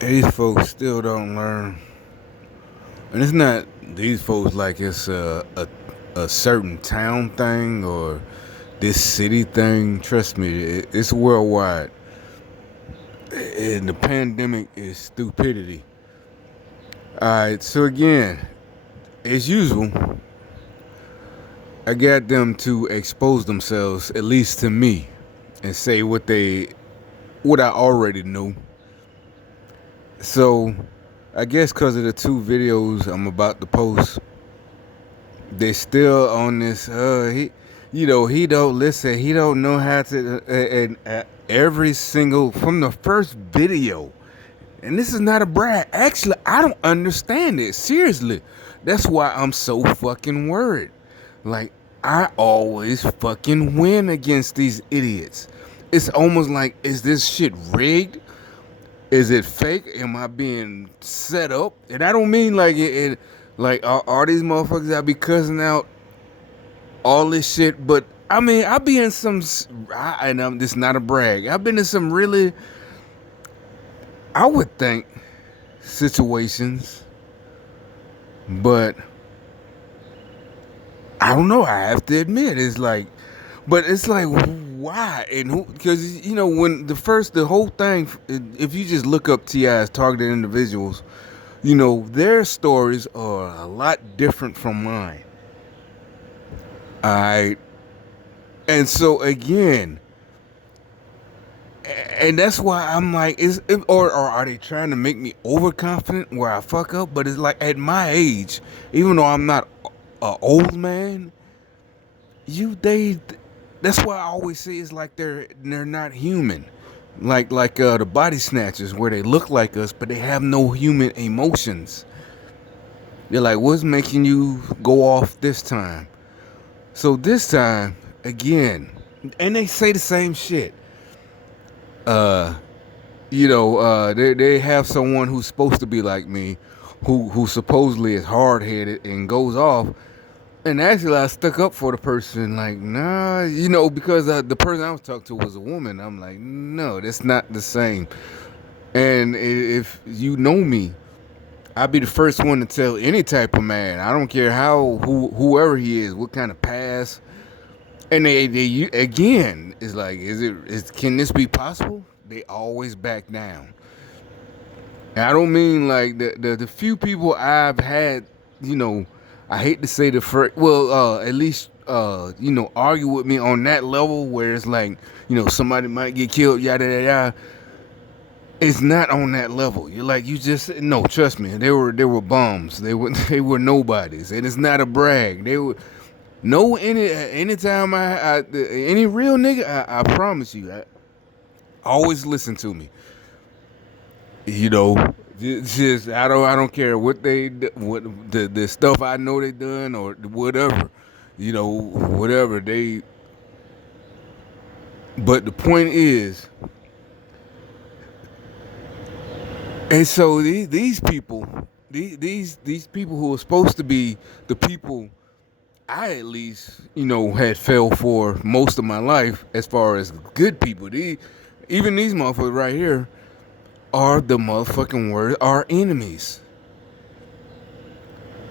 These folks still don't learn. And it's not these folks like it's a certain town thing or this city thing. Trust me, it's worldwide. And the pandemic is stupidity. Alright, so again, as usual, I got them to expose themselves, at least to me, and say what I already knew. So, I guess because of the two videos I'm about to post, they still on this. He don't listen. He don't know how to. And every single from the first video, and this is not a brag. Actually, I don't understand it. Seriously, that's why I'm so fucking worried. Like I always fucking win against these idiots. It's almost like, is this shit rigged? Is it fake? Am I being set up? And I don't mean like like are these motherfuckers I be cussing out all this shit? But I mean, I be in some, and this is not a brag. I've been in some really, I would think, situations, but I don't know. I have to admit, it's like, but it's like, why and who? Because when the whole thing, if you just look up Ti's targeted individuals, their stories are a lot different from mine. Alright. And so again, and that's why I'm like, or are they trying to make me overconfident where I fuck up? But it's like at my age, even though I'm not an old man, they. That's why I always say it's like they're not human, like the body snatchers where they look like us but they have no human emotions. They're like, what's making you go off this time? So this time again, and they say the same shit. Uh, they have someone who's supposed to be like me, who supposedly is hard headed and goes off. And actually, I stuck up for the person, like, nah, because the person I was talking to was a woman. I'm like, no, that's not the same. And if you know me, I'd be the first one to tell any type of man. I don't care whoever he is, what kind of past. And they again, it's like, can this be possible? They always back down. And I don't mean like the few people I've had, I hate to say the first, well, at least, argue with me on that level where it's like, somebody might get killed, yada, yada, yada. It's not on that level. You're like, no, trust me, they were bums. They were, they were nobodies. And it's not a brag. They were, no, anytime any real nigga, I promise you, always listen to me. Just I don't care what the stuff I know they done or whatever, whatever they. But the point is, and so these people, these people who are supposed to be the people I at least had fell for most of my life as far as good people. Even these motherfuckers right here are the motherfucking words, our enemies.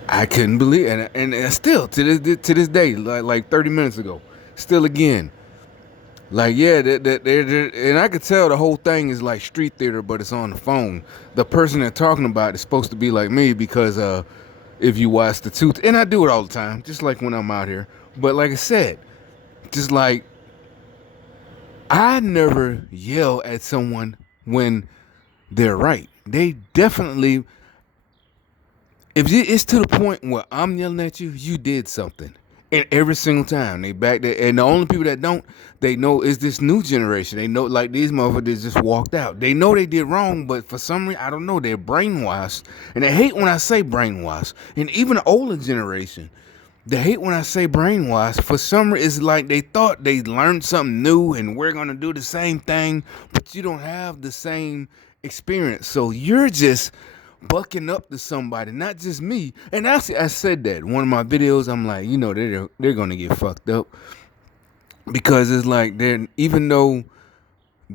I couldn't believe it. And still to this day, like 30 minutes ago, still again, like yeah, they're, and I could tell the whole thing is like street theater, but it's on the phone. The person they're talking about is supposed to be like me because if you watch the tooth, and I do it all the time, just like when I'm out here. But like I said, just like I never yell at someone when they're right. They definitely, if it's to the point where I'm yelling at you, you did something. And every single time they back there, and the only people that don't, they know is this new generation. They know like these motherfuckers just walked out. They know they did wrong, but for some reason, I don't know, they're brainwashed. And they hate when I say brainwashed. And even the older generation, they hate when I say brainwashed. For some reason, it's like they thought they learned something new and we're gonna do the same thing, but you don't have the same experience. So you're just bucking up to somebody, not just me. And I said that in one of my videos. I'm like, they're gonna get fucked up because it's like even though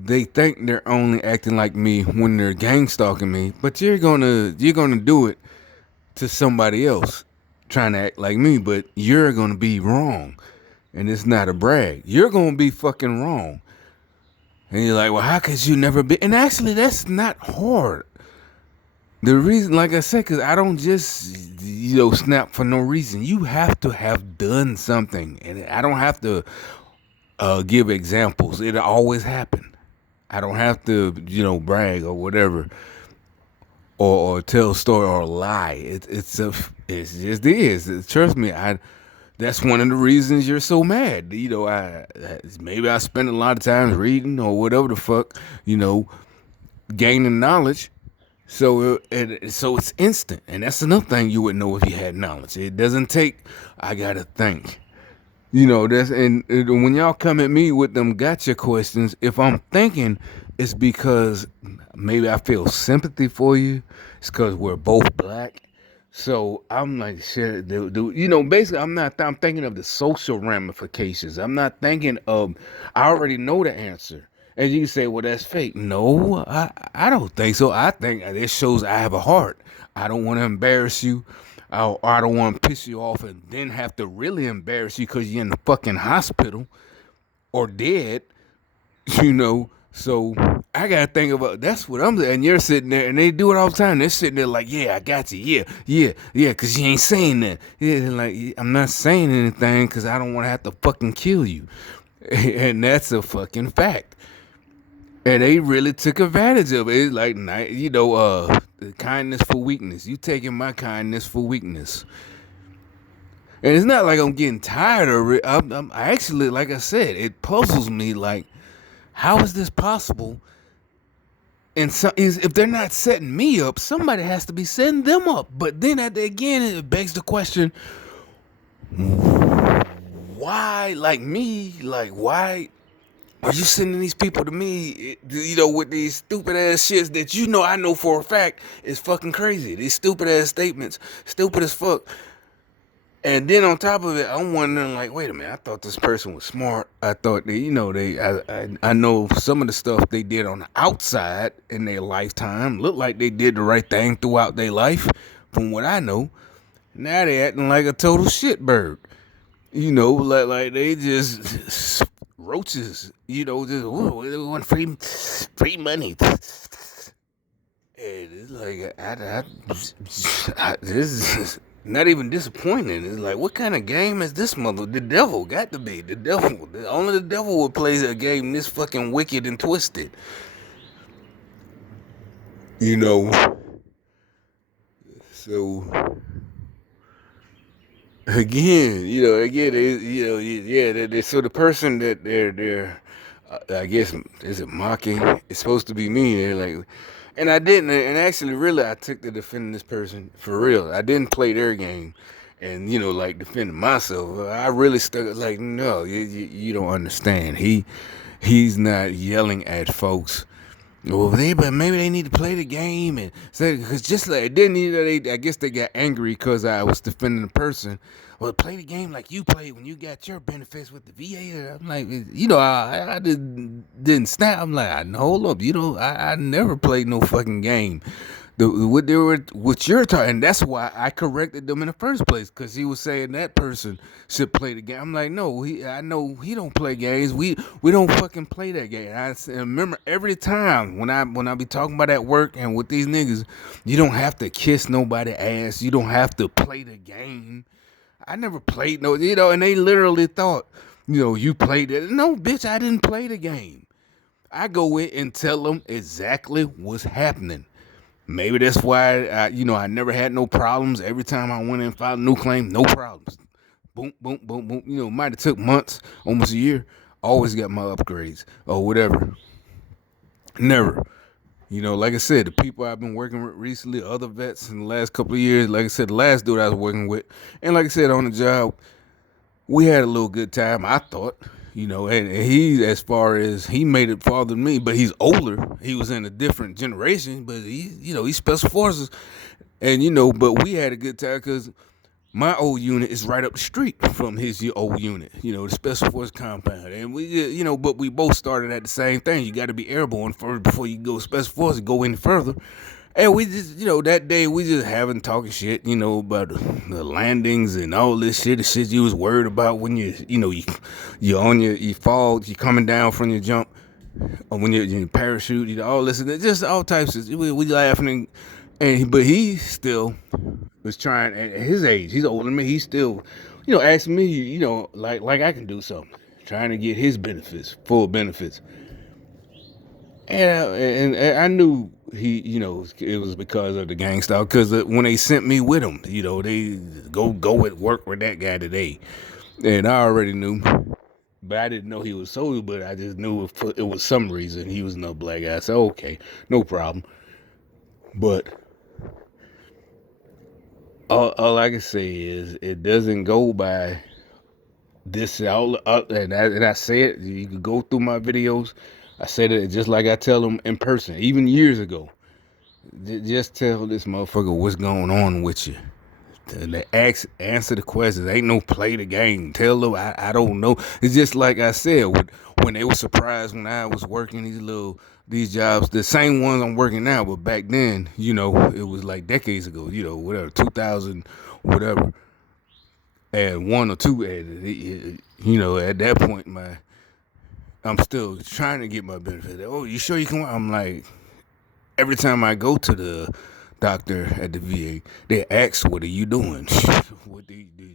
they think they're only acting like me when they're gang stalking me, but you're gonna do it to somebody else trying to act like me, but you're gonna be wrong. And it's not a brag. You're gonna be fucking wrong. And you're like, well, how could you never be? And actually, that's not hard. The reason, like I said, because I don't just, snap for no reason. You have to have done something. And I don't have to give examples. It'll always happen. I don't have to, brag or whatever, or tell a story or lie. It's just is. Trust me, that's one of the reasons you're so mad. Maybe I spend a lot of time reading or whatever the fuck, gaining knowledge. So it's instant, and that's another thing you would know if you had knowledge. It doesn't take. I gotta think. That's and when y'all come at me with them gotcha questions, if I'm thinking, it's because maybe I feel sympathy for you. It's because we're both black. So I'm like, shit, dude. Basically, I'm thinking of the social ramifications. I'm not thinking of. I already know the answer. And you can say, well, that's fake. No, I don't think so. I think this shows I have a heart. I don't want to embarrass you. I don't want to piss you off and then have to really embarrass you because you're in the fucking hospital or dead, So I got to think about that's what I'm and you're sitting there and they do it all the time. They're sitting there like, yeah, I got you. Yeah, because you ain't saying that. Yeah, like, I'm not saying anything because I don't want to have to fucking kill you. And that's a fucking fact. And they really took advantage of it. It's like, kindness for weakness. You taking my kindness for weakness. And it's not like I'm getting tired of it. I'm actually, like I said, it puzzles me. Like, how is this possible? And if they're not setting me up, somebody has to be setting them up. But then again, it begs the question, why, like me, like, why are you sending these people to me, with these stupid ass shits that I know for a fact is fucking crazy. These stupid ass statements, stupid as fuck. And then on top of it, I'm wondering, like, wait a minute, I thought this person was smart. I thought I know some of the stuff they did on the outside in their lifetime looked like they did the right thing throughout their life, from what I know. Now they acting like a total shitbird. Like they just roaches, just we want free money. And it's like this is not even disappointing. It's like, what kind of game is this mother? The devil got to be the devil. Only the devil would play a game this fucking wicked and twisted. So so the person that they're I guess, is it mocking? It's supposed to be me. They're like, and I didn't. And actually, really, I took to defending this person for real. I didn't play their game, and like defending myself. I really stuck. Like, no, you don't understand. He's not yelling at folks. Well, but maybe they need to play the game and say, because just like I guess they got angry because I was defending the person. Well, play the game like you played when you got your benefits with the VA. I'm like, I didn't snap. I'm like, hold up, I never played no fucking game. What you're talking, and that's why I corrected them in the first place, because he was saying that person should play the game. I'm like, no, I know he don't play games. We don't fucking play that game. I remember every time when I be talking about at work and with these niggas, you don't have to kiss nobody ass. You don't have to play the game. I never played and they literally thought, you played it. No, bitch, I didn't play the game. I go in and tell them exactly what's happening. Maybe that's why I never had no problems. Every time I went in and filed a new claim, no problems. Boom, boom, boom, boom. Might have took months, almost a year. Always got my upgrades or whatever. Never. Like I said, the people I've been working with recently, other vets in the last couple of years, like I said, the last dude I was working with, and like I said, on the job, we had a little good time, I thought. And he, as far as he made it farther than me, but he's older. He was in a different generation, but he's special forces. And, but we had a good time because My old unit is right up the street from his old unit, the Special Force compound. And but we both started at the same thing. You got to be airborne first before you go Special Force and go any further. And we just, that day we just having talking shit, about the landings and all this shit, the shit you was worried about when you're on you fall, you coming down from your jump, or when you're in your parachute, all this, and just all types of, we laughing, but he still was trying at his age. He's older than me. He still, asking me, like I can do something, trying to get his benefits, full benefits. And I knew it was because of the gang style. Because when they sent me with him, they go at work with that guy today, and I already knew, but I didn't know he was soldier. But I just knew it was some reason he was another black guy. So okay, no problem. But all I can say is it doesn't go by this and I say it. You can go through my videos. I said it just like I tell them in person, even years ago. Just tell this motherfucker what's going on with you. Answer the questions. Ain't no play the game. Tell them I don't know. It's just like I said when they were surprised when I was working these jobs, the same ones I'm working now, but back then, it was like decades ago. Whatever 2000, whatever, and one or two. And at that point, I'm still trying to get my benefit. Oh, you sure you can? I'm like, every time I go to the doctor at the VA, they ask, "What are you doing?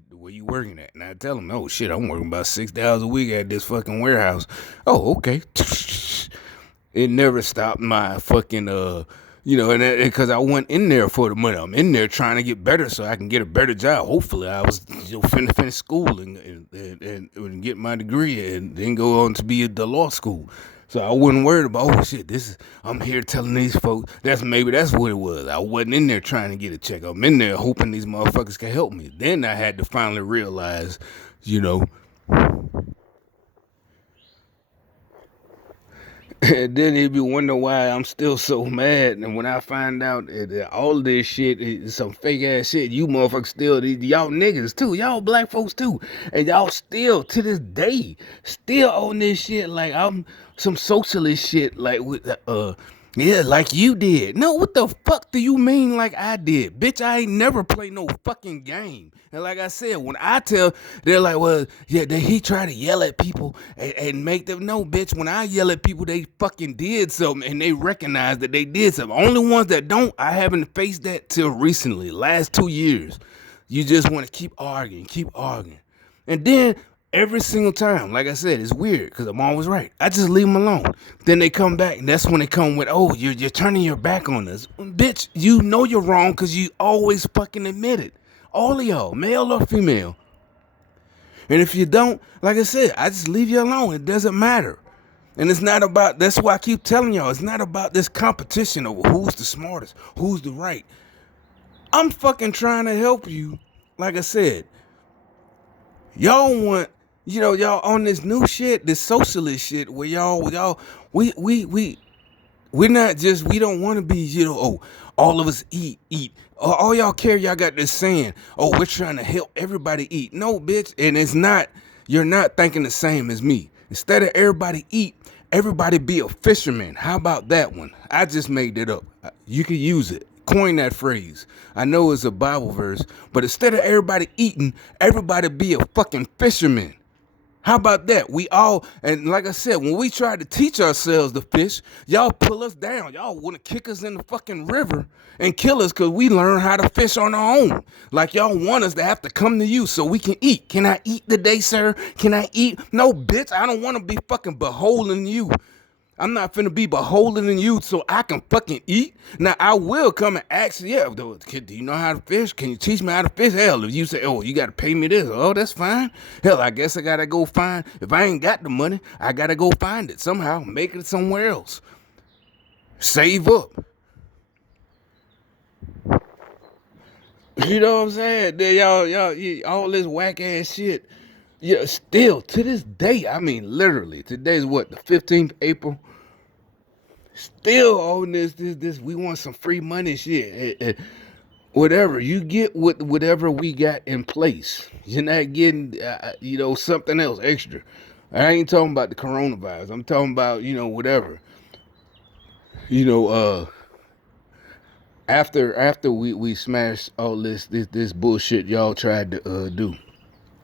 Where you working at?" And I tell them, "Oh shit, I'm working about 6 hours a week at this fucking warehouse." Oh, okay. It never stopped my fucking and because I went in there for the money. I'm in there trying to get better so I can get a better job. Hopefully, I was finish school and get my degree and then go on to be at the law school. So I wasn't worried about, oh shit, I'm here telling these folks. That's what it was. I wasn't in there trying to get a check. I'm in there hoping these motherfuckers can help me. Then I had to finally realize, and then he'd be wondering why I'm still so mad. And when I find out that all this shit is some fake ass shit, you motherfuckers still, y'all niggas too, y'all black folks too, and y'all still to this day still on this shit like I'm some socialist shit, like with yeah, like you did. No, what the fuck do you mean like I did? Bitch, I ain't never played no fucking game. And like I said, when I tell, they're like, well, yeah, he try to yell at people and make them know, bitch, when I yell at people, they fucking did something and they recognize that they did something. Only ones that don't, I haven't faced that till recently, last 2 years. You just want to keep arguing. And then every single time, like I said, it's weird because I'm always right. I just leave them alone. Then they come back, and that's when they come with, oh, you're turning your back on us. Bitch, you know you're wrong because you always fucking admit it. All of y'all, male or female. And if you don't, like I said, I just leave you alone. It doesn't matter. And it's not about, that's why I keep telling y'all, it's not about this competition over who's the smartest, who's the right. I'm fucking trying to help you. Like I said, y'all want, y'all on this new shit, this socialist shit where we're not just, we don't want to be, oh, all of us eat. All y'all care, y'all got this saying, oh, we're trying to help everybody eat. No, bitch, and it's not, you're not thinking the same as me. Instead of everybody eat, everybody be a fisherman. How about that one? I just made it up. You can use it. Coin that phrase. I know it's a Bible verse, but instead of everybody eating, everybody be a fucking fisherman. How about that? We all, and like I said, when we try to teach ourselves to fish, y'all pull us down. Y'all want to kick us in the fucking river and kill us because we learn how to fish on our own. Like y'all want us to have to come to you so we can eat. Can I eat today, sir? Can I eat? No, bitch, I don't want to be fucking beholden to you. I'm not finna be beholden in you so I can fucking eat. Now, I will come and ask you, yeah, do you know how to fish? Can you teach me how to fish? Hell, if you say, oh, you got to pay me this, oh, that's fine. Hell, I guess I got to go find, if I ain't got the money, I got to go find it somehow, make it somewhere else. Save up. You know what I'm saying? Then y'all, all this whack ass shit. Yeah, still to this day, I mean, literally, today's what, the 15th April? Still on this, we want some free money shit. whatever you get with whatever we got in place. You're not getting, something else extra. I ain't talking about the coronavirus. I'm talking about, whatever. You know, after we smashed all this bullshit y'all tried to do.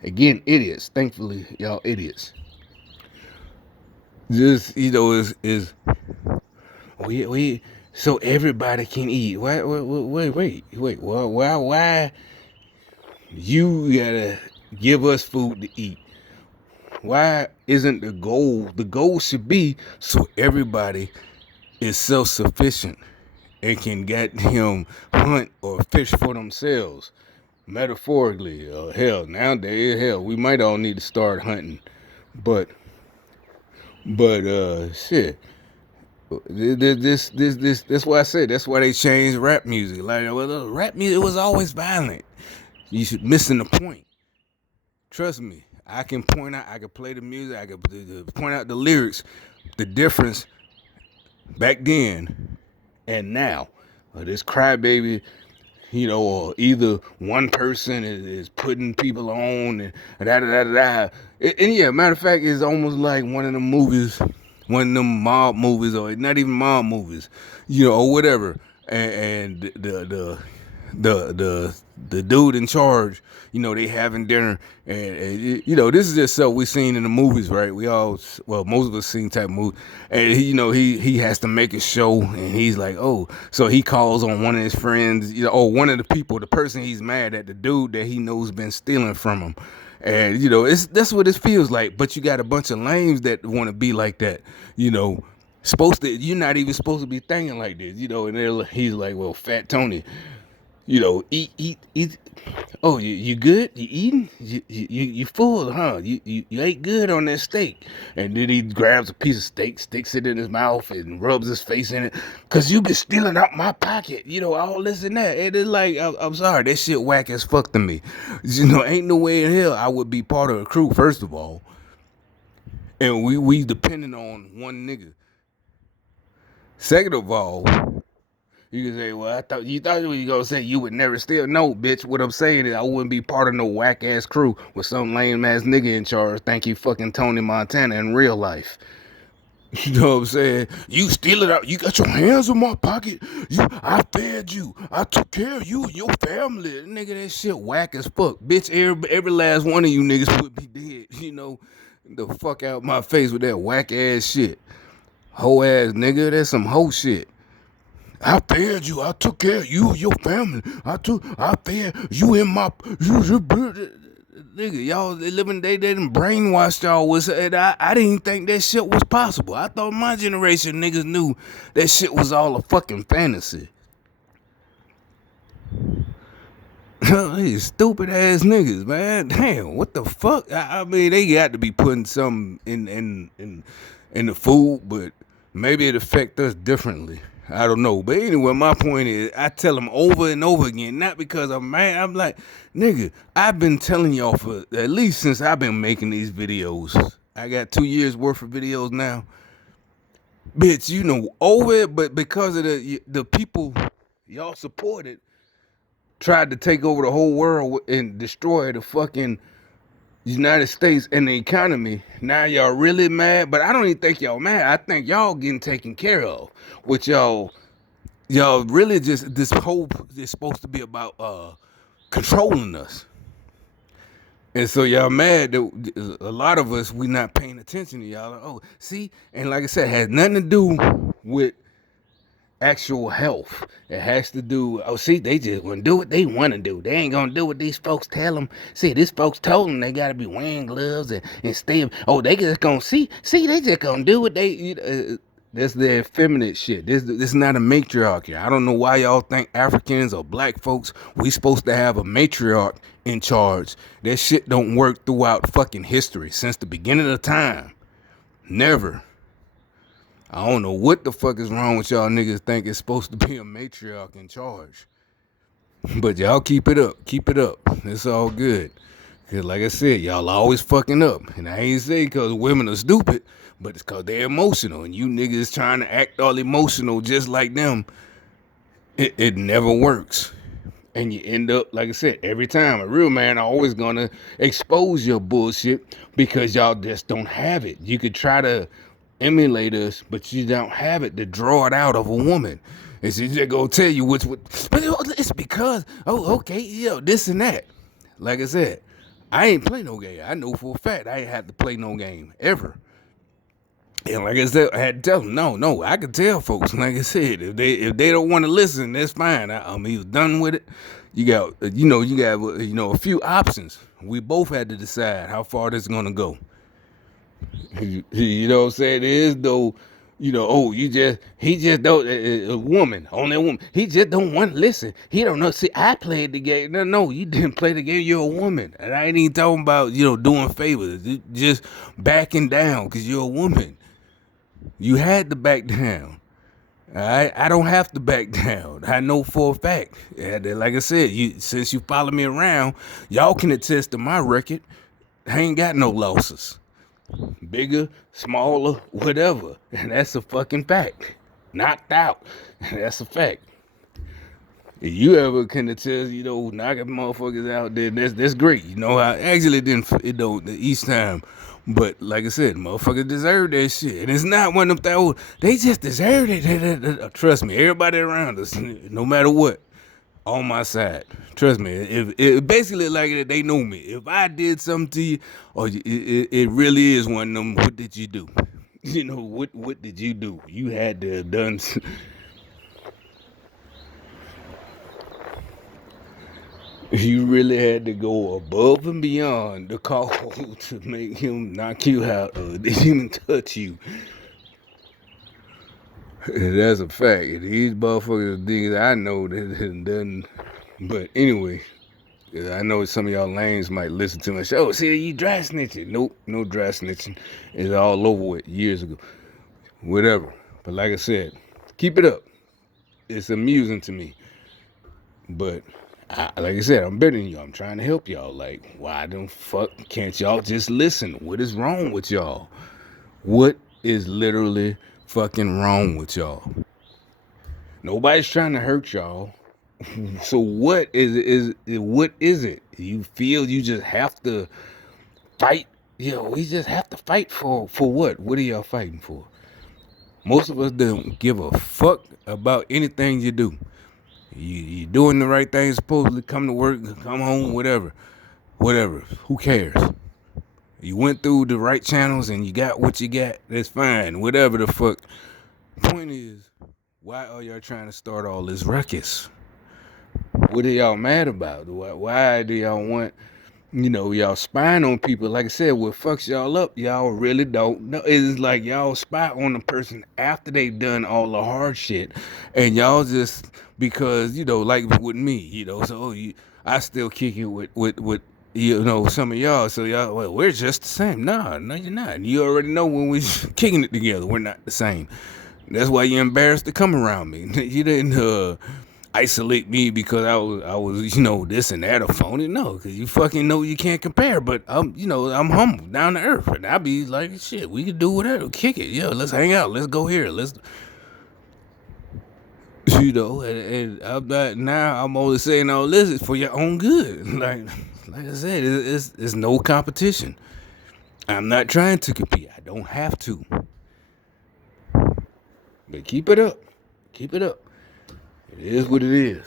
Again, idiots. Thankfully, y'all idiots. Just is we so everybody can eat. Wait. Well, why you gotta give us food to eat? Why isn't the goal? The goal should be so everybody is self-sufficient and can get him hunt or fish for themselves. Metaphorically, hell, nowadays, hell, we might all need to start hunting. But, shit. That's why I said that's why they changed rap music. Like, well, rap music was always violent. You should missing the point. Trust me, I can point out, I can play the music, I can point out the lyrics, the difference back then and now. This crybaby, or either one person is putting people on and da da da da. And yeah, matter of fact, it's almost like one of the movies, one of them mob movies, or not even mob movies, or whatever. And the dude in charge, they having dinner, and this is just stuff we seen in the movies, right? We all, well, most of us seen type of movie, and he has to make a show, and he's like, oh, so he calls on one of his friends, or one of the people, the person he's mad at, the dude that he knows been stealing from him. And that's what it feels like. But you got a bunch of lames that want to be like that, supposed to, you're not even supposed to be thinking like this, and he's like, well, Fat Tony, eat. Oh, you good? You eating? You full, huh? You ate good on that steak. And then he grabs a piece of steak, sticks it in his mouth, and rubs his face in it. Cause you been stealing out my pocket, all this and that. And it's like, I'm sorry, that shit whack as fuck to me. Ain't no way in hell I would be part of a crew, first of all. And we depending on one nigga. Second of all, you can say, well, you thought you were gonna say you would never steal. No, bitch. What I'm saying is I wouldn't be part of no whack ass crew with some lame ass nigga in charge. Thank you, fucking Tony Montana in real life. You know what I'm saying? You steal it out. You got your hands in my pocket. I fed you. I took care of you and your family. Nigga, that shit whack as fuck. Bitch, every last one of you niggas would be dead. The fuck out my face with that whack ass shit. Hoe ass nigga, that's some hoe shit. I fed you. I took care of you and your family. I fed you in my, nigga. Y'all they didn't brainwash y'all with it. I didn't think that shit was possible. I thought my generation niggas knew that shit was all a fucking fantasy. These stupid ass niggas, man. Damn, what the fuck? I mean, they got to be putting something in the food, but maybe it affect us differently. I don't know. But anyway, my point is, I tell them over and over again, not because I'm mad. I'm like, nigga, I've been telling y'all for at least since I've been making these videos. I got 2 years worth of videos now. Bitch, over it, but because of the people y'all supported, tried to take over the whole world and destroy the fucking United States and the economy. Now y'all really mad, but I don't even think y'all mad. I think y'all getting taken care of. With y'all really just this whole is supposed to be about controlling us. And so y'all mad that a lot of us we not paying attention to y'all. Like, oh, see, and like I said, it has nothing to do with actual health. It has to do, see, they just gonna do what they want to do. They ain't gonna do what these folks tell them. See, these folks told them they gotta be wearing gloves and stay. Oh, they just gonna see, they just gonna do what they, that's the effeminate shit. This is not a matriarchy. I don't know why y'all think Africans or black folks, we supposed to have a matriarch in charge. That shit don't work throughout fucking history. Since the beginning of time. Never. I don't know what the fuck is wrong with y'all niggas think it's supposed to be a matriarch in charge. But y'all keep it up. Keep it up. It's all good. Cause like I said, y'all always fucking up. And I ain't say cause women are stupid, but it's cause they're emotional. And you niggas trying to act all emotional just like them. It never works. And you end up, like I said, every time a real man always gonna expose your bullshit because y'all just don't have it. You could try to emulate us, but you don't have it to draw it out of a woman. And she's just gonna tell you which would, but it's because, oh, okay, this and that. Like I said, I ain't play no game. I know for a fact I ain't had to play no game ever. And like I said, I had to tell them, no, I can tell folks. Like I said, if they don't want to listen, that's fine. I'm either done with it. You got a few options. We both had to decide how far this is gonna go. You know what I'm saying? It is though, oh, he just don't, a woman, only a woman. He just don't want to listen. He don't know. See, I played the game. No, you didn't play the game. You're a woman. And I ain't even talking about, doing favors. Just backing down because you're a woman. You had to back down. All right? I don't have to back down. I know for a fact. Like I said, since you follow me around, y'all can attest to my record. I ain't got no losses. Bigger, smaller, whatever. And that's a fucking fact. Knocked out. That's a fact. If you ever can attest, knocking motherfuckers out there, that's great. I actually didn't, each time. But like I said, motherfuckers deserve that shit. And it's not one of them, they just deserve it. Trust me, everybody around us, no matter what, on my side. Trust me, if it basically like they know me. If I did something to you, or it really is one of them, what did you do? What did you do? You had to have done. You really had to go above and beyond the call to make him knock you out or even touch you. That's a fact. These motherfuckers, things I know that done. But anyway, I know some of y'all lanes might listen to my show. See, you dry snitching. Nope, no dry snitching. It's all over with years ago. Whatever. But like I said, keep it up. It's amusing to me. But like I said, I'm better than y'all. I'm trying to help y'all. Like, why the fuck can't y'all just listen? What is wrong with y'all? What is literally fucking wrong with y'all? Nobody's trying to hurt y'all. So what is it? You feel you just have to fight? We just have to fight for what? What are y'all fighting for? Most of us don't give a fuck about anything you do. You doing the right thing, supposedly come to work, come home, whatever. Who cares? You went through the right channels and you got what you got. That's fine. Whatever the fuck. Point is, why are y'all trying to start all this ruckus? What are y'all mad about? Why do y'all want, y'all spying on people? Like I said, what fucks y'all up, y'all really don't know. It's like y'all spy on a person after they've done all the hard shit. And y'all just, because, like with me, I still kick it with some of y'all. So y'all, well, we're just the same. No, you're not. You already know when we're kicking it together, we're not the same. That's why you're embarrassed to come around me. You didn't isolate me because I was this and that or phony. No, because you fucking know you can't compare. But I'm humble, down to earth, and I be like, shit, we can do whatever, kick it, let's hang out, let's go here, let's, and I'm not now. I'm only saying all this is for your own good. Like I said, it's no competition. I'm not trying to compete. I don't have to. But keep it up. Keep it up. It is what it is.